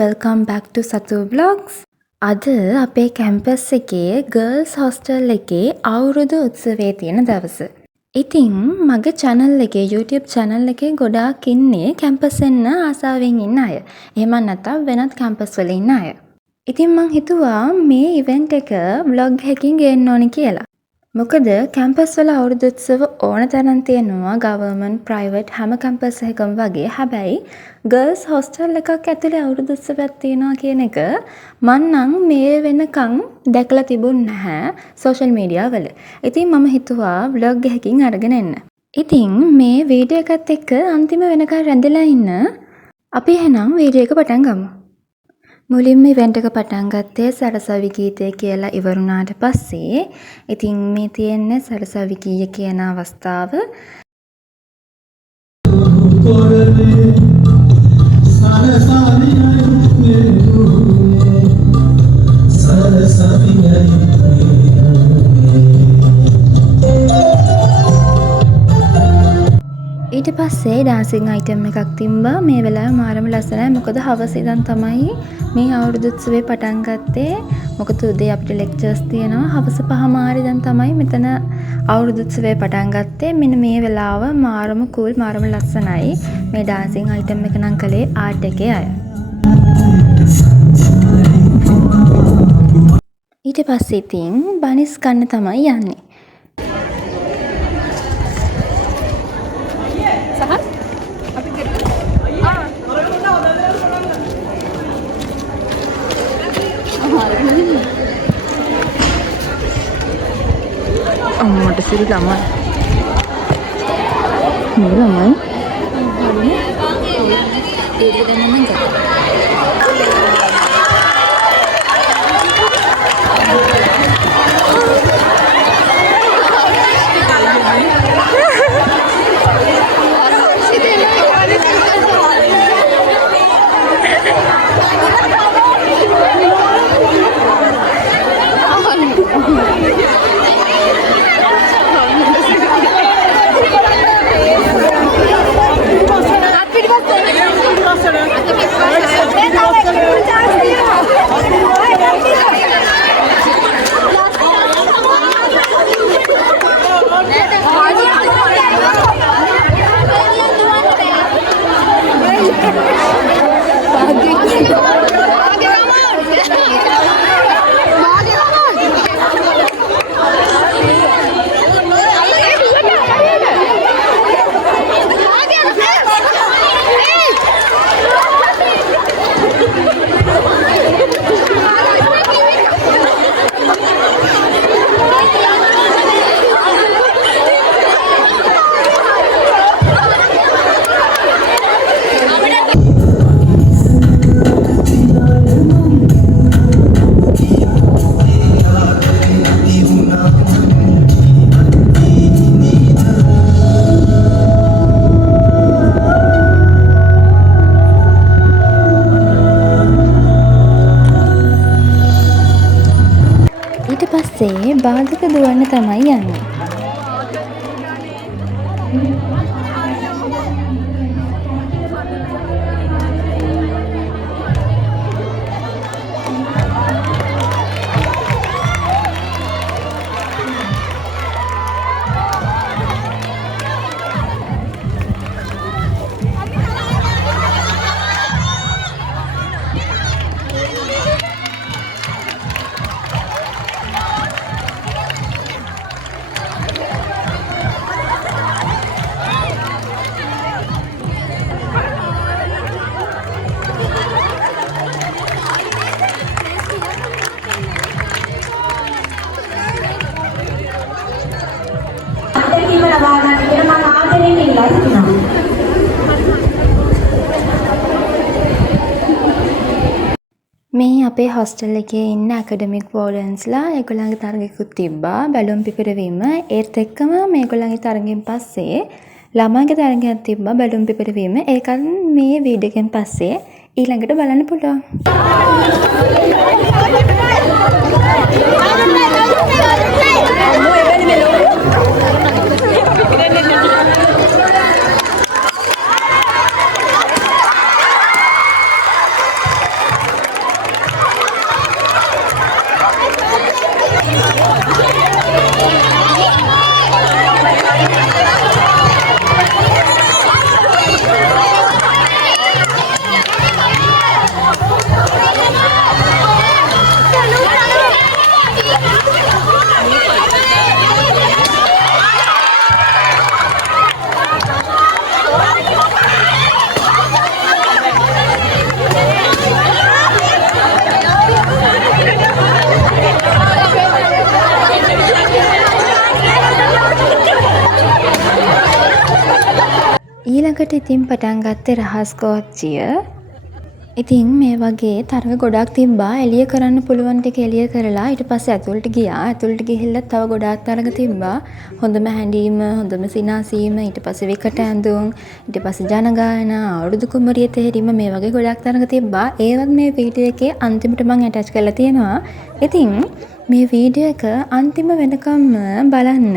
welcome back to Satu Vlogs. අද අපේ campus එකේ ගර්ල්ස් හොස්ටල් එකේ අවුරුදු උත්සවයේ තියෙන දවස. ඉතින් මගේ channel එකේ YouTube channel එකේ ගොඩාක් ඉන්නේ කැම්පස් එන්න ආසාවෙන් ඉන්න අය. එහෙම නැත්නම් වෙනත් කැම්පස් වල ඉන්න අය. ඉතින් මං හිතුවා මේ ඉවෙන්ට් එක vlog එකකින් ගේන්න ඕනි කියලා. මොකද කැම්පස් වල අවුරුදු උත්සව ඕන තරම් තියෙනවා ගවර්න්මන්ට් ප්‍රයිවට් හැම කැම්පස් එකකම වගේ. හැබැයි ගර්ල්ස් හොස්ටල් එකක් ඇතුලේ අවුරුදු උත්සවයක් තියෙනවා කියන එක මං නම් මේ වෙනකන් දැකලා තිබුණ නැහැ සෝෂල් මීඩියා වල. ඉතින් මම හිතුවා vlog එකකින් අරගෙන එන්න. ඉතින් මේ වීඩියෝ එකත් එක්ක අන්තිම වෙනකන් රැඳිලා ඉන්න අපි එහෙනම් වීඩියෝ එක පටන් ගමු. මුලින්ම ඉවෙන්ට් එක පටන් ගත්තේ සරසවි ගීතය කියලා ඉවරුණාට පස්සේ ඉතින් මේ තියෙන්නේ සරසවි ගීය කියන අවස්ථාව. ඊට පස්සේ ඩාන්සින් අයිටම් එකක් තිබ්බා. මේ වෙලාවේ මාරම ලස්සනයි. මොකද හවස ඉඳන් තමයි මේ අවුරුදු උත්සවේ පටන් ගත්තේ. මොකද උදේ අපිට ලෙක්චර්ස් තියෙනවා. හවස 5:00 ඉඳන් තමයි මෙතන අවුරුදු උත්සවේ පටන් ගත්තේ. මෙන්න මේ වෙලාව මාරම කූල් මාරම ලස්සනයි. මේ ඩාන්සින් අයිටම් එක නම් කළේ ආර්ට් එකේ අය. ඊට පස්සේ ඉතින් බනිස් කන්න තමයි යන්නේ. අම්මට සිරි ළමයි. මේ ළමයි. ඒක දෙන්න නම් පස්සේ බාධක දුවන්න තමයි යන්නේ. මේ අපේ හොස්ටල් එකේ ඉන්න ඇකඩමික් වෝඩන්ස්ලා ඒගොල්ලන්ගේ තරගෙකුත් තිබ්බා බැලුම් පිපිරවීම. ඒත් එක්කම මේගොල්ලන්ගේ තරගෙන් පස්සේ ළමයිගේ තරගයක් තිබ්බා බැලුම් පිපිරවීම. ඒකත් මේ වීඩියෝ එකෙන් පස්සේ ඊළඟට බලන්න පුළුවන්. ඊළඟට ඉතින් පටන් ගත්තේ රහස් කෝච්චිය. ඉතින් මේ වගේ තරඟ ගොඩක් තිබ්බා. එළිය කරන්න පුළුවන් ටික එළිය කරලා ඊට පස්සේ ඇතුළට ගියා. ඇතුළට ගිහිල්ලා තව ගොඩාක් තරඟ තිබ්බා. හොඳම හැඳීම, හොඳම සිනාසීම, ඊට පස්සේ විකට ඇඳුම්, ඊට පස්සේ ජනගායනා, අවුරුදු කුමරිය තේරීම මේ වගේ ගොඩක් තරඟ තිබ්බා. ඒවත් මේ වීඩියෝ එකේ අන්තිමට මම ඇටච් කරලා තියෙනවා. ඉතින් මේ වීඩියෝ එක අන්තිම වෙනකම් බලන්න.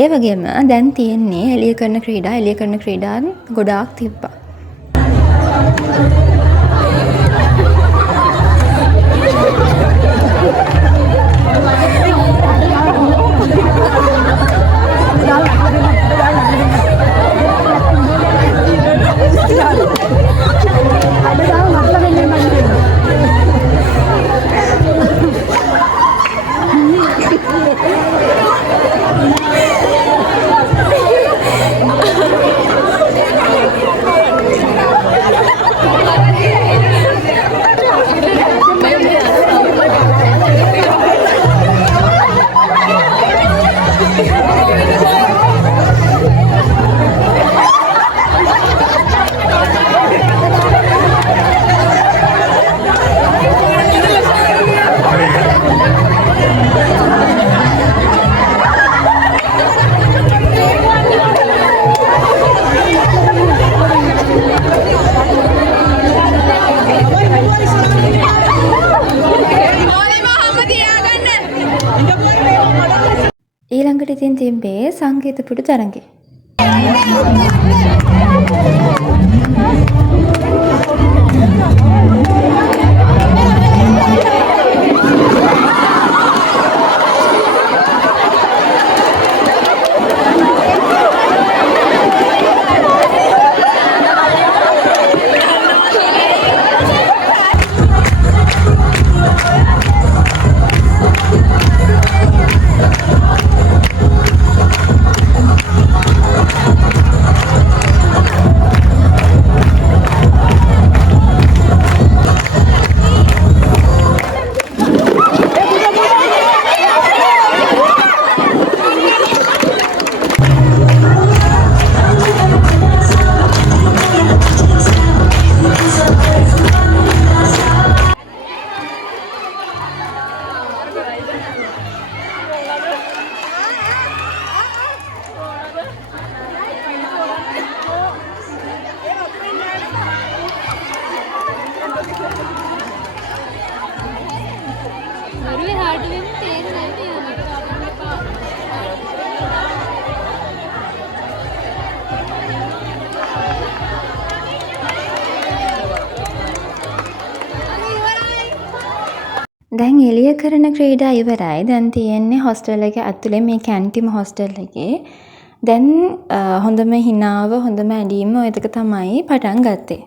ඒ වගේම දැන් තියෙන්නේ එළිය කරන ක්‍රීඩා ගොඩාක් තිබ්බා. ඊළඟට ඉතින් තිබ්බේ සංගීත පුටු තරඟය. දැන් එළිය කරන ක්‍රීඩා ඉවරයි. දැන් තියෙන්නේ හොස්ටල් එක ඇතුලේ මේ කැන්ටිම හොස්ටල් එකේ. දැන් හොඳම හිනාව, හොඳම ඇඳීම ඔය දෙක තමයි පටන් ගත්තේ.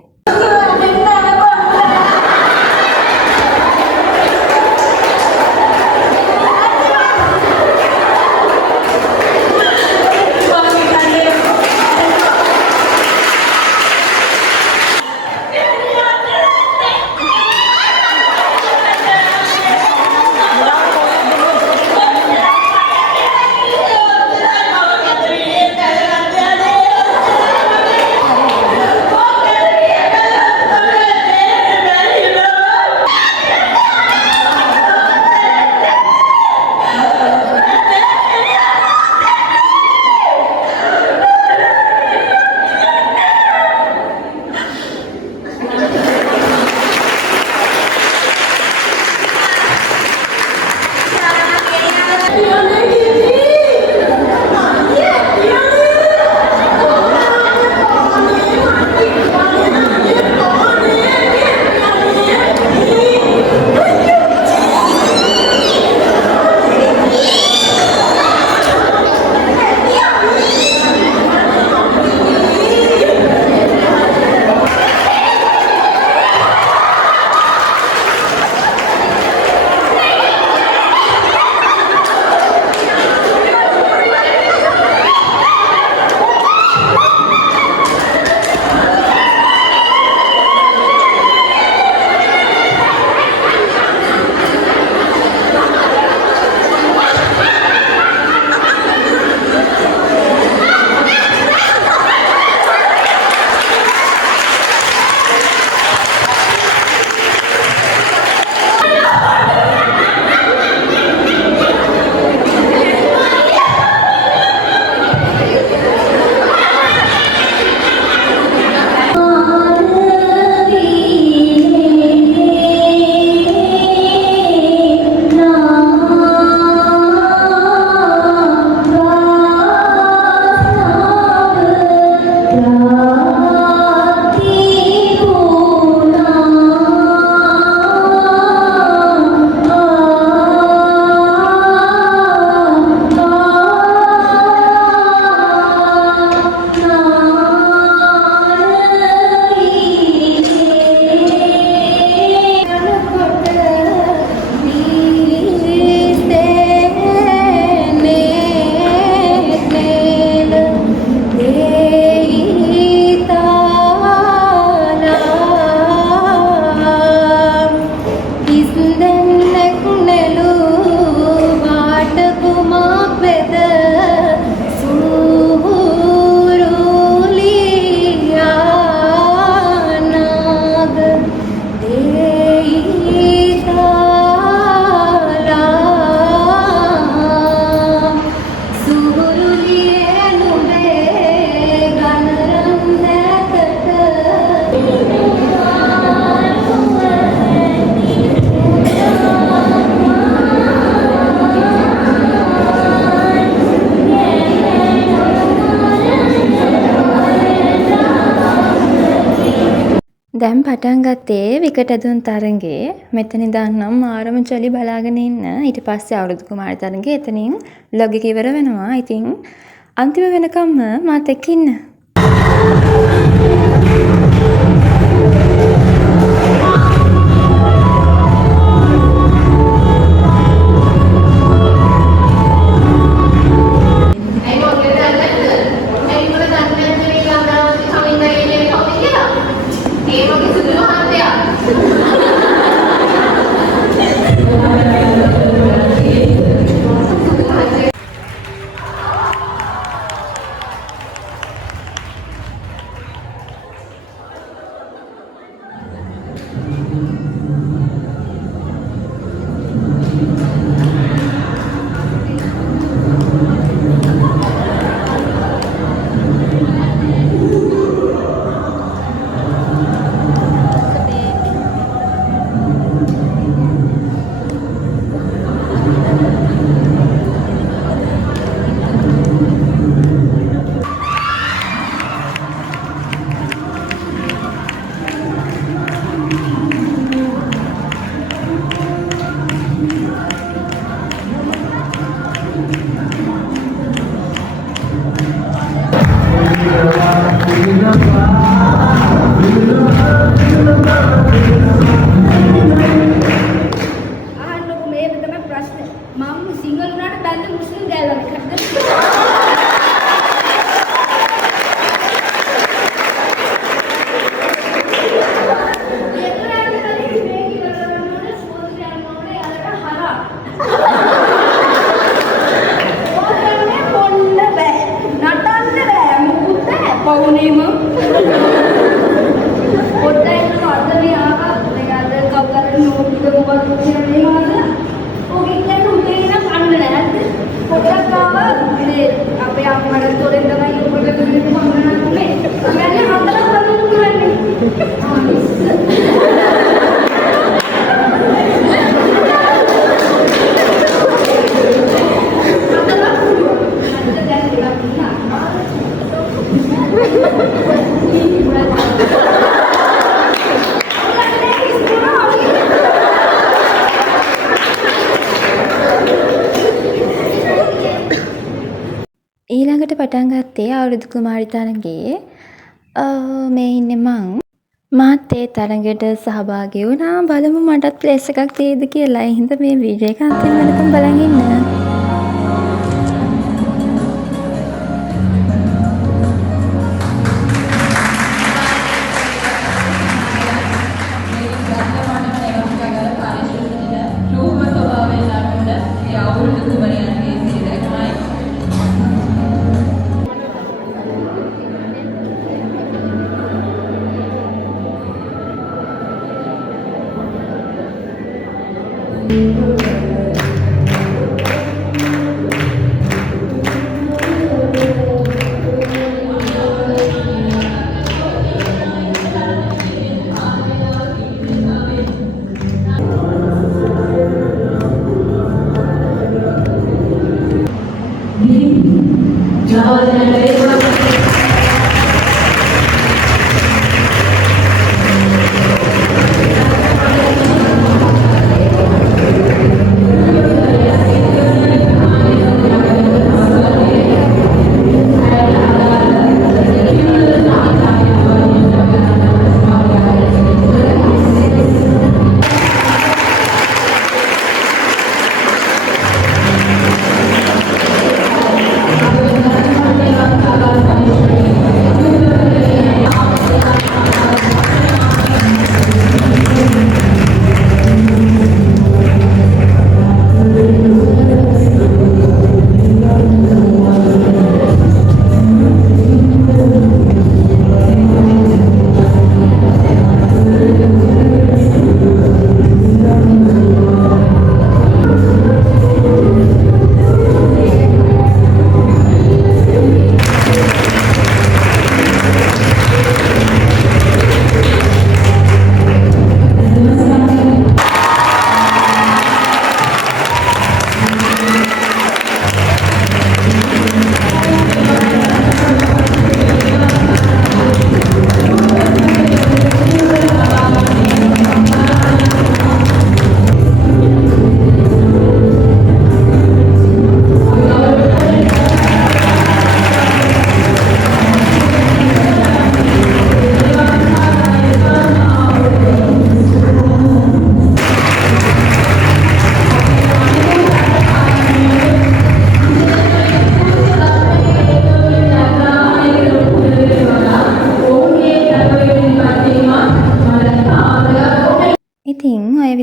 දැන් පටන් ගත්තේ විකට ඇදුම් තරඟේ. මෙතන ඉඳන්නම් මාරම ජොලි බලාගෙන ඉන්න. ඊට පස්සේ අවුරුදු කුමාර තරඟේ එතනින් vlog එක ඉවර වෙනවා. ඉතින් අන්තිම වෙනකම්ම මාත් එක්ක ඉන්න. ඊළඟට පටන් ගත්තේ අවුරුදු කුමාරි තරඟේ. මේ ඉන්නේ මං. මාත් ඒ තරඟයට සහභාගී වුණා. බලමු මටත් ප්ලේස් එකක් තියෙයිද කියලා. ඒ හින්දා මේ වීඩියෝ එක අන්තිම වෙනකම් බලන් ඉන්න.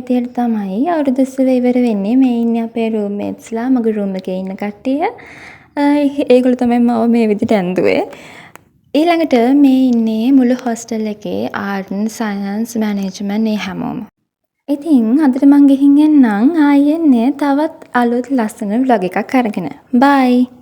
විදියට තමයි අවුරුදු උත්සවය ඉවර වෙන්නේ. මේ ඉන්නේ අපේ රූම්මේට්ස්ලා මගේ රූම් එකේ ඉන්න කට්ටිය. ඒගොල්ලෝ තමයි මාව මේ විදිහට ඇන්දුවේ. ඊළඟට මේ ඉන්නේ මුළු හොස්ටල් එකේ ආර්ට්, සයන්ස්, මැනේජ්මන්ට් මේ හැමෝම. ඉතින් අදට මං ගිහින් එන්නම්. ආයෙ එන්නේ තවත් අලුත් ලස්සන vlog එකක් අරගෙන. bye.